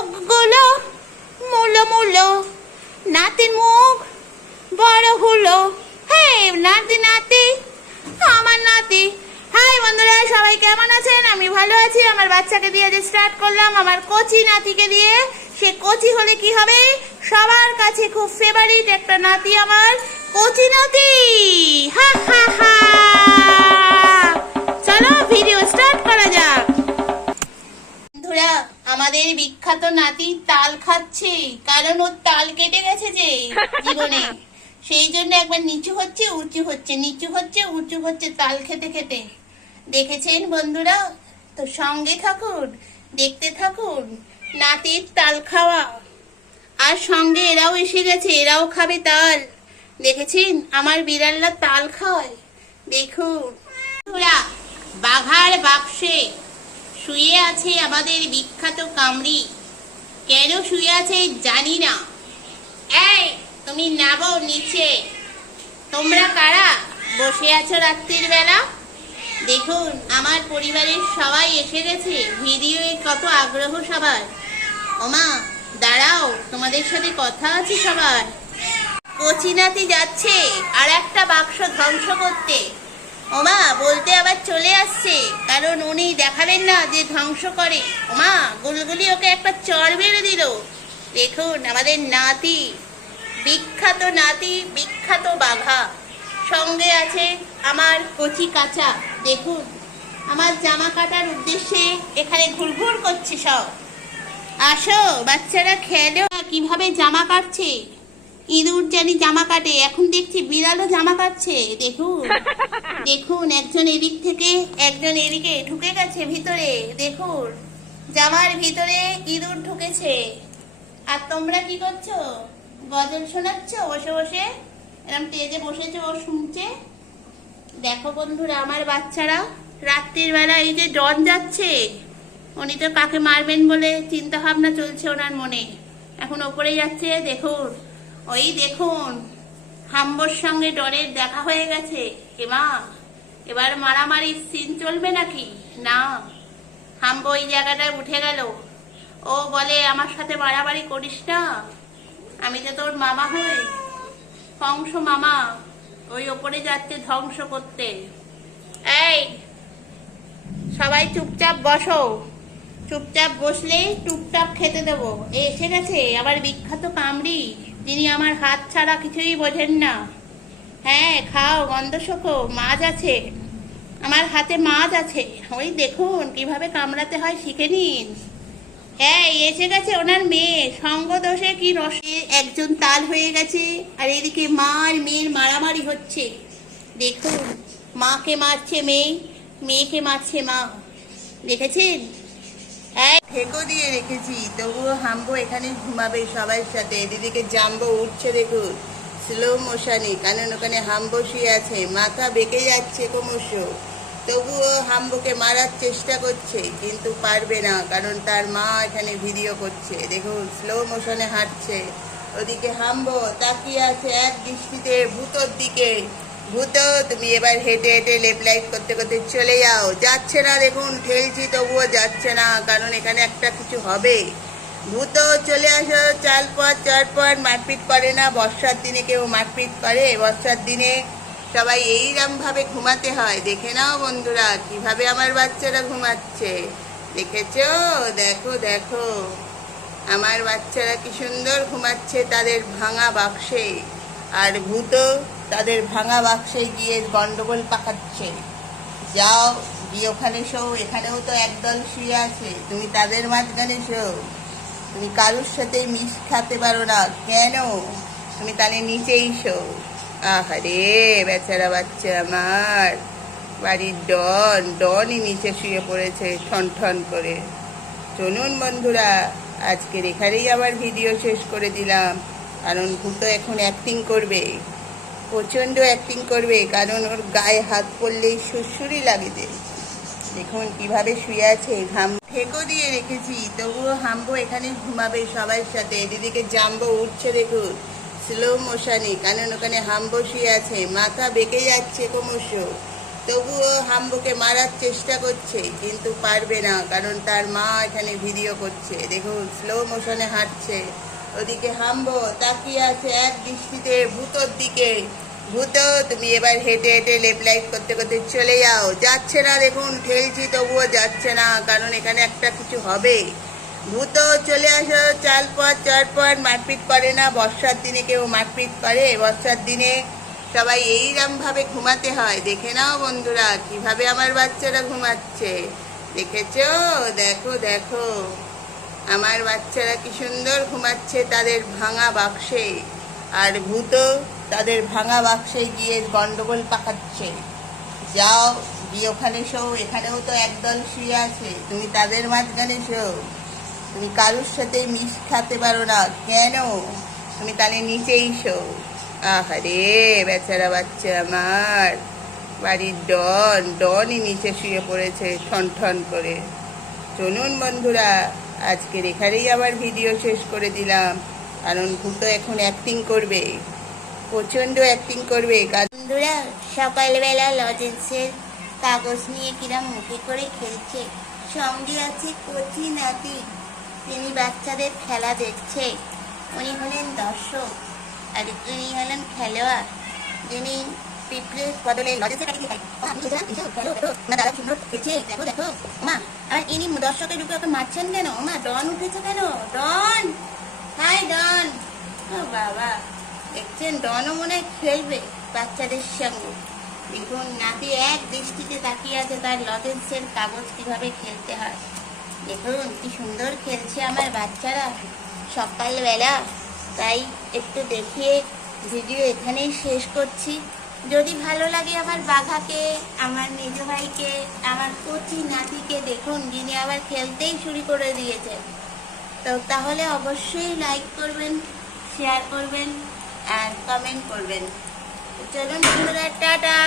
চোখগুলো মুলো মুলো, নাতির মুখ বড় হলো। হে নাতি নাতি, আমার নাতি। হাই বন্ধুরা, সবাই কেমন আছেন? আমি ভালো আছি। আমার বাচ্চাকে দিয়ে যে স্টার্ট করলাম, আমার কচি নাতিকে দিয়ে। সে কচি হলে কি হবে, সবার কাছে খুব ফেভারিট একটা নাতি আমার কচি নাতি। হা হা হা। চলো ভিডিও স্টার্ট করা যাক। বন্ধুরা, আমাদের বিখ্যাত নাতি তাল খাচ্ছে, কারণ ওর তাল কেটে গেছে যে জীবনে, সেই জন্য একবার নিচু হচ্ছে উঁচু হচ্ছে, নিচু হচ্ছে উঁচু হচ্ছে তাল খেতে খেতে। দেখেছেন বন্ধুরা? তো সঙ্গে থাকুন, দেখতে থাকুন নাতির তাল খাওয়া। আর সঙ্গে এরাও এসে গেছে, এরাও খাবে তাল। দেখেছেন আমার বিড়ালরা তাল খায়, দেখুন। বন্ধুরা, বাঘার বাক্সে শুয়ে আছে আমাদের বিখ্যাত কামড়ি। কেন শুয়ে আছে জানি না। এই তুমি নামো নিচে। তোমরা কারা বসে আছো রাত্রির বেলা? দেখুন আমার পরিবারের সবাই এসে গেছে, ভিডিওয়ে কত আগ্রহ সবার। ওমা দাঁড়াও, তোমাদের সাথে কথা আছে সবার। কচি নাতি যাচ্ছে আর একটা বাক্স ধ্বংস করতে। ওমা বলতে আবার চলে আসছে, কারণ উনি দেখালেন না যে ধ্বংস করে। ওমা গুলগুলি ওকে একটা চড় মেরে দিল। দেখুন আমাদের নাতি, বিখ্যাত নাতি, বিখ্যাত বাঘা। সঙ্গে আছে আমার কচি কাঁচা। দেখুন আমার জামা কাটার উদ্দেশ্যে এখানে ঘুরঘুর করছে সব। আসো বাচ্চারা খেলো। কিভাবে জামা কাটছে, ইঁদুর জানি জামা কাটে, এখন দেখছি বিড়ালও জামা কাটছে। দেখুন দেখুন, একজন এদিক থেকে একজন এদিকে ঢুকে গেছে ভিতরে। দেখুন জামার ভিতরে ইঁদুর ঢুকেছে। আর তোমরা কি করছো? গজল শোনাচ্ছ বসে বসে, এরকম টেজে বসেছে, ও শুনছে। দেখো বন্ধুরা, আমার বাচ্চারা রাত্রির বেলা এই যে ডন যাচ্ছে, উনি তো কাকে মারবেন বলে চিন্তা ভাবনা চলছে ওনার মনে, এখন ওপরে যাচ্ছে। দেখুন ওই দেখুন হাম্বর সঙ্গে ডনের দেখা হয়ে গেছে। এমা এবার মারামারির সিন চলবে নাকি? না, হাম্বো ওই জায়গাটায় উঠে গেল। ও বলে আমার সাথে মারামারি করিস না, আমি তো তোর মামা হই, কংস মামা। ওই ওপরে যাচ্ছে ধ্বংস করতে। এই সবাই চুপচাপ বসো, চুপচাপ বসলে টুকটাপ খেতে দেবো। এসে গেছে আবার বিখ্যাত কামড়ি, যিনি আমার হাত ছাড়া কিছুই বোঝেন না। হ্যাঁ খাও, গন্ধ শোকো, মাছ আছে আমার হাতে, মাছ আছে। ওই দেখুন কিভাবে কামড়াতে হয় শিখে নিন। হ্যাঁ এসে গেছে ওনার মেয়ে, সঙ্গ দোষে কি রসে একজন তাল হয়ে গেছে, আর এদিকে মা আর মেয়ের মারামারি হচ্ছে। দেখুন মাকে মারছে মেয়ে, মেয়েকে মারছে মা। দেখেছেন? ঠেকো দিয়ে রেখেছি, তবুও হাম্বো এখানে ঘুমাবে সবার সাথে। এদিকে জাম্বো উঠছে দেখুন স্লো মোশনে, কারণ ওখানে হাম্বো শুয়ে আছে, মাথা বেঁকে যাচ্ছে ক্রমশ। তবুও হাম্বোকে মারার চেষ্টা করছে, কিন্তু পারবে না, কারণ তার মা এখানে ভিডিও করছে। দেখুন স্লো মোশনে হাঁটছে। ওদিকে হাম্বো তাকিয়ে আছে এক দৃষ্টিতে ভূতর দিকে। ভূত তুমি এবার হেঁটে হেঁটে লেপ লাইট করতে করতে চলে যাও। যাচ্ছে না, দেখুন ঠেলছি তবুও যাচ্ছে না, কারণ এখানে একটা কিছু হবে। ভূত চলে আসো, চারপর মারপিট করে না। বর্ষার দিনে কেউ মারপিট করে? বর্ষার দিনে সবাই এইরকম ভাবে ঘুমাতে হয়। দেখে নাও বন্ধুরা কিভাবে আমার বাচ্চারা ঘুমাচ্ছে, দেখেছো? দেখো দেখো আমার বাচ্চারা কি সুন্দর ঘুমাচ্ছে তাদের ভাঙা বাক্সে, আর ভূত তাদের ভাঙা বাক্সে গিয়ে গন্ডগোল পাকাচ্ছে। যাও গিয়ে ওখানে শো, এখানেও তো একদল শুয়ে আছে, তুমি তাদের মাঝখানে শো। তুমি কারোর সাথে মিশ খাতে পারো না কেন? তুমি তাহলে নিচেই শো। আহারে বেচারা বাচ্চা আমার, বাড়ির ডনই নিচে শুয়ে পড়েছে ঠন ঠন করে। চলুন বন্ধুরা, আজকের এখানেই আমার ভিডিও শেষ করে দিলাম, কারণ ভূত এখন অ্যাক্টিং করবে, প্রচণ্ড অ্যাক্টিং করবে, কারণ ওর গায়ে হাত পড়লেই সুরসুরি লাগে। দেখুন কিভাবে শুয়ে আছে, ঘাম ঠেকো দিয়ে রেখেছি, তবুও হাম্বো এখানে ঘুমাবে সবার সাথে। এদিকে জাম্বো উঠছে দেখুন স্লো মোশনে, কারণ ওখানে হাম্বো শুয়ে আছে, মাথা বেঁকে যাচ্ছে ক্রমশ। তবুও হাম্বুকে মারার চেষ্টা করছে, কিন্তু পারবে না, কারণ তার মা এখানে ভিডিও করছে। দেখুন স্লো মোশনে হাঁটছে, ওদিকে হাম্বো তাকিয়ে আছে এক দৃষ্টিতে ভূতর দিকে। ভূত, তুমি এবার হেঁটে হেঁটে লেপ লাইট করতে করতে চলে যাও। যাচ্ছে না, দেখুন ঠেলছি তবুও যাচ্ছে না, কারণ এখানে একটা কিছু হবে। ভূত, চলে আসো, চটপট। মারপিট করে না, বর্ষার দিনে কেউ মারপিট করে? বর্ষার দিনে সবাই এইরকম ভাবে ঘুমাতে হয়। দেখে নাও বন্ধুরা, কিভাবে আমার বাচ্চারা ঘুমাচ্ছে। দেখেছো? দেখো দেখো, আমার বাচ্চারা কি সুন্দর ঘুমাচ্ছে তাদের ভাঙা বাক্সে। আর ভূত তাদের ভাঙা বাক্সে গিয়ে গন্ডগোল পাকাচ্ছে। যাও, গিয়ে ওখানে শো। এখানেও তো একদল শুয়ে আছে, তুমি তাদের মাঝখানে শো। তুমি কারোর সাথে মিশ খাতে পারো না কেন? তুমি তাহলে নিচেই শো। আহারে বেচারা বাচ্চা আমার, বাড়ির ডনই নিচে শুয়ে পড়েছে ঠন ঠন করে। চলুন বন্ধুরা, আজকের এখানেই আমার ভিডিও শেষ করে দিলাম, কারণ ভূত এখন অ্যাক্টিং করবে, প্রচণ্ড অ্যাক্টিং করবে। বন্ধুরা, সকালবেলা লজেন্সের কাগজ নিয়ে কিরম মুখে করে খেলছে, সঙ্গে আছে কচি নাতি। তিনি বাচ্চাদের খেলা দেখছে। উনি হলেন দর্শক আর ইনি হলেন খেলোয়াড়, যিনি পিঁপড়ের বদলে লজেন্সের কাছে দেখো দেখো মা। আর ইনি দর্শকের রূপে ওকে মারছেন কেন? মা, ডন উঠেছে কেন? ডন, হাই ডন। ও বাবা, দেখছেন ডনও মনে হয় খেলবে বাচ্চাদের সঙ্গে। দেখুন নাতি এক দৃষ্টিতে তাকিয়ে আছে তার লজেন্সের কাগজ কিভাবে খেলতে হয়। দেখুন কি সুন্দর খেলছে আমার বাচ্চারা সকালবেলা। তাই একটু দেখিয়ে ভিডিও এখানেই শেষ করছি। যদি ভালো লাগে আমার বাঘাকে, আমার নিজ ভাইকে, আমার কচি নাতিকে দেখুন, যিনি আবার খেলতেই শুরু করে দিয়েছে, তো তাহলে অবশ্যই লাইক করবেন, শেয়ার করবেন আর কমেন্ট করবেন। চলুন বন্ধুরা, টাটা।